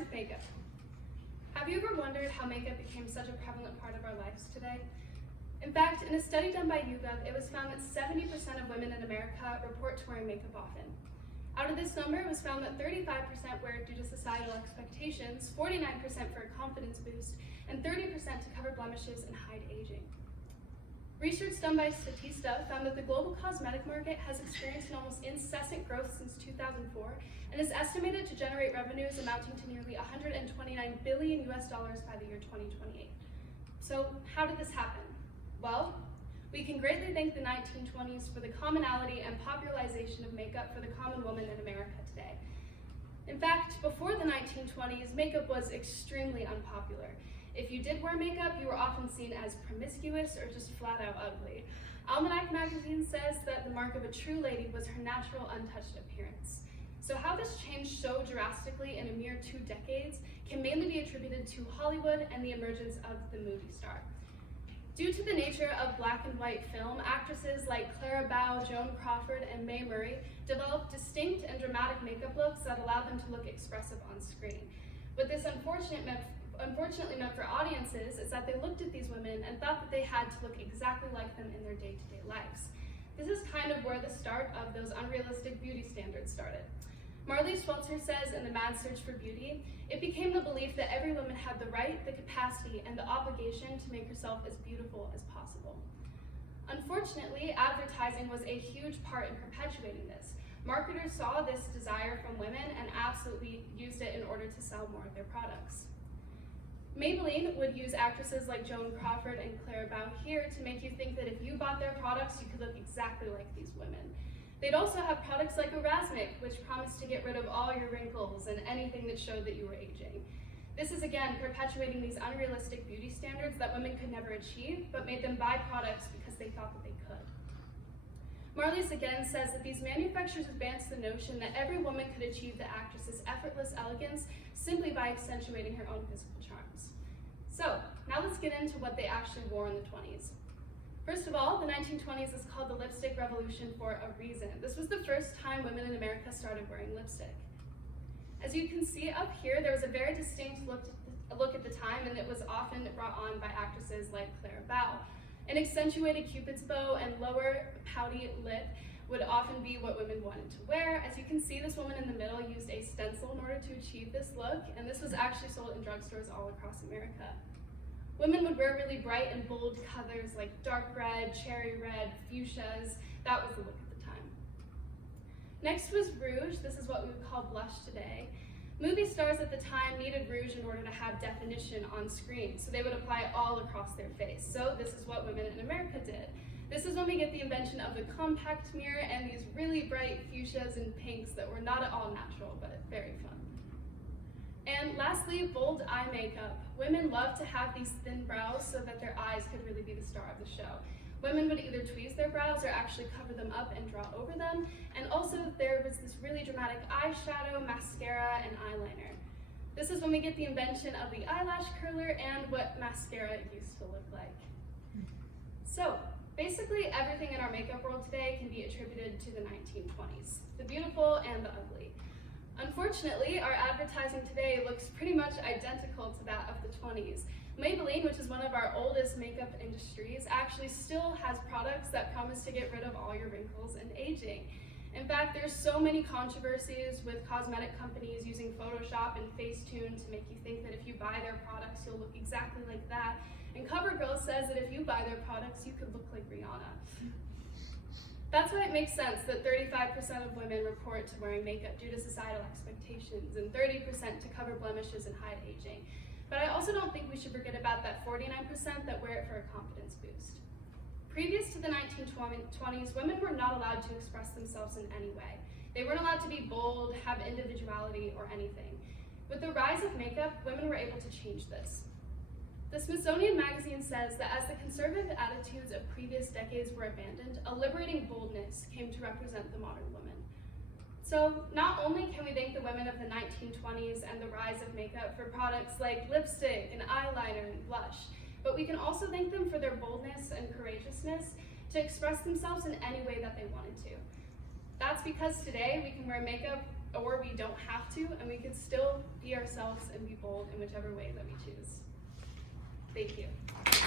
with makeup. Have you ever wondered how makeup became such a prevalent part of our lives today? In fact, in a study done by YouGov, it was found that 70% of women in America report to wearing makeup often. Out of this number, it was found that 35% wear it due to societal expectations, 49% for a confidence boost, and 30% to cover blemishes and hide aging. Research done by Statista found that the global cosmetic market has experienced an almost incessant growth since 2004 and is estimated to generate revenues amounting to nearly $129 billion by the year 2028. So how did this happen? Well, we can greatly thank the 1920s for the commonality and popularization of makeup for the common woman in America today. In fact, before the 1920s, makeup was extremely unpopular. If you did wear makeup, you were often seen as promiscuous or just flat out ugly. Almanac magazine says that the mark of a true lady was her natural, untouched appearance. So how this changed so drastically in a mere 2 decades can mainly be attributed to Hollywood and the emergence of the movie star. Due to the nature of black and white film, actresses like Clara Bow, Joan Crawford, and Mae Murray developed distinct and dramatic makeup looks that allowed them to look expressive on screen. What this unfortunately meant for audiences is that they looked at these women and thought that they had to look exactly like them in their day-to-day lives. This is kind of where the start of those unrealistic beauty standards started. Marley Schwelzer says in The Mad Search for Beauty, "It became the belief that every woman had the right, the capacity, and the obligation to make herself as beautiful as possible." Unfortunately, advertising was a huge part in perpetuating this. Marketers saw this desire from women and absolutely used it in order to sell more of their products. Maybelline would use actresses like Joan Crawford and Clara Bow here to make you think that if you bought their products, you could look exactly like these women. They'd also have products like Erasmic, which promised to get rid of all your wrinkles and anything that showed that you were aging. This is again perpetuating these unrealistic beauty standards that women could never achieve, but made them buy products because they thought that they could. Marley's again says that these manufacturers advanced the notion that every woman could achieve the actress's effortless elegance simply by accentuating her own physical charms. So, now let's get into what they actually wore in the 20s. First of all, the 1920s is called the lipstick revolution for a reason. This was the first time women in America started wearing lipstick. As you can see up here, there was a very distinct look at the time, and it was often brought on by actresses like Clara Bow. An accentuated cupid's bow and lower pouty lip would often be what women wanted to wear. As you can see, this woman in the middle used a stencil in order to achieve this look, and this was actually sold in drugstores all across America. Women would wear really bright and bold colors like dark red, cherry red, fuchsias. That was the look at the time. Next was rouge. This is what we would call blush today. Movie stars at the time needed rouge in order to have definition on screen, so they would apply it all across their face. So this is what women in America did. This is when we get the invention of the compact mirror and these really bright fuchsias and pinks that were not at all natural, but very fun. And lastly, bold eye makeup. Women loved to have these thin brows so that their eyes could really be the star of the show. Women would either tweeze their brows or actually cover them up and draw over them. And also there was this really dramatic eyeshadow, mascara, and eyeliner. This is when we get the invention of the eyelash curler and what mascara used to look like. So basically everything in our makeup world today can be attributed to the 1920s, the beautiful and the ugly. Unfortunately, our advertising today looks pretty much identical to that of the 20s. Maybelline, which is one of our oldest makeup industries, actually still has products that promise to get rid of all your wrinkles and aging. In fact, there's so many controversies with cosmetic companies using Photoshop and Facetune to make you think that if you buy their products, you'll look exactly like that. And CoverGirl says that if you buy their products, you could look like Rihanna. That's why it makes sense that 35% of women report to wearing makeup due to societal expectations and 30% to cover blemishes and hide aging. But I also don't think we should forget about that 49% that wear it for a confidence boost. Previous to the 1920s, women were not allowed to express themselves in any way. They weren't allowed to be bold, have individuality, or anything. With the rise of makeup, women were able to change this. The Smithsonian Magazine says that as the conservative attitudes of previous decades were abandoned, a liberating boldness came to represent the modern woman. So not only can we thank the women of the 1920s and the rise of makeup for products like lipstick and eyeliner and blush, but we can also thank them for their boldness and courageousness to express themselves in any way that they wanted to. That's because today we can wear makeup or we don't have to, and we can still be ourselves and be bold in whichever way that we choose. Thank you.